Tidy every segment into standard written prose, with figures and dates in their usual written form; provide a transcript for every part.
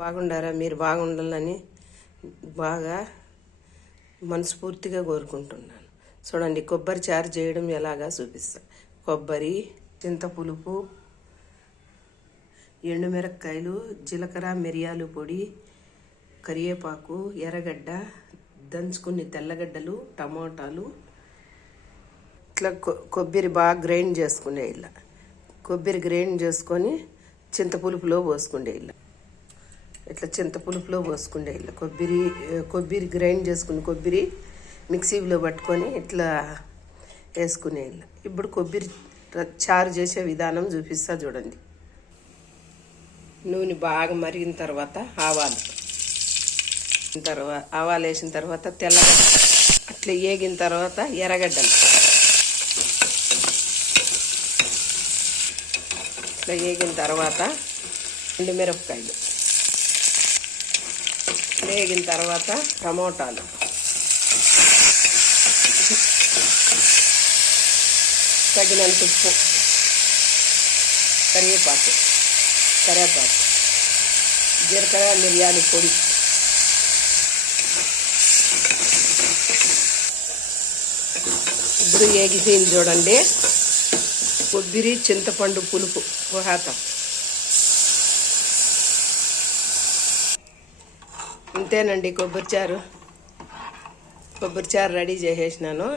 బాగుండారా? మీరు బాగుండాలని బాగా మనస్ఫూర్తిగా కోరుకుంటున్నాను. చూడండి, కొబ్బరి చారు చేయడం ఎలాగా చూపిస్తా. కొబ్బరి, చింతపులుపు, ఎండుమిరపకాయలు, జీలకర్ర, మిరియాలు పొడి, కరివేపాకు, ఎర్రగడ్డ, దంచుకుని తెల్లగడ్డలు, టమోటాలు, ఇట్లా కొబ్బరి బాగా గ్రైండ్ చేసుకునే ఇలా కొబ్బరి గ్రైండ్ చేసుకొని చింతపులుపులో పోసుకుండే ఇలా ఇట్లా చింతపులుపులో పోసుకుండే ఇలా కొబ్బరి గ్రైండ్ చేసుకుని కొబ్బరి మిక్సీలో పట్టుకొని ఇట్లా వేసుకునే ఇలా. ఇప్పుడు కొబ్బరి చారు చేసే విధానం చూపిస్తా చూడండి. నూనె బాగా మరిగిన తర్వాత ఆవాలు వేసిన తర్వాత తెల్లగడ్డ అట్లా వేగిన తర్వాత ఎర్రగడ్డలు ఇట్లా వేగిన తర్వాత ఎండుమిరపకాయలు వేగిన తర్వాత టమోటాలు తగినంత ఉప్పు, కరివేపాకు, జీలకర్ర, మిరియాలు పొడి, ఇప్పుడు ఏగిపోయింది చూడండి. కొబ్బరి, చింతపండు పులుపు పోహాతం. అంతేనండి, కొబ్బరి చారు రెడీ చేసేసినాను.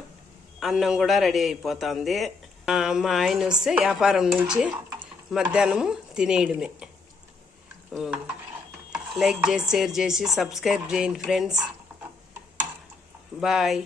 అన్నం కూడా రెడీ అయిపోతుంది. మా ఆయన వస్తే వ్యాపారం నుంచి మధ్యాహ్నము తినేయడమే. లైక్ చేసి, షేర్ చేసి, సబ్స్క్రైబ్ చేయండి ఫ్రెండ్స్. బాయ్.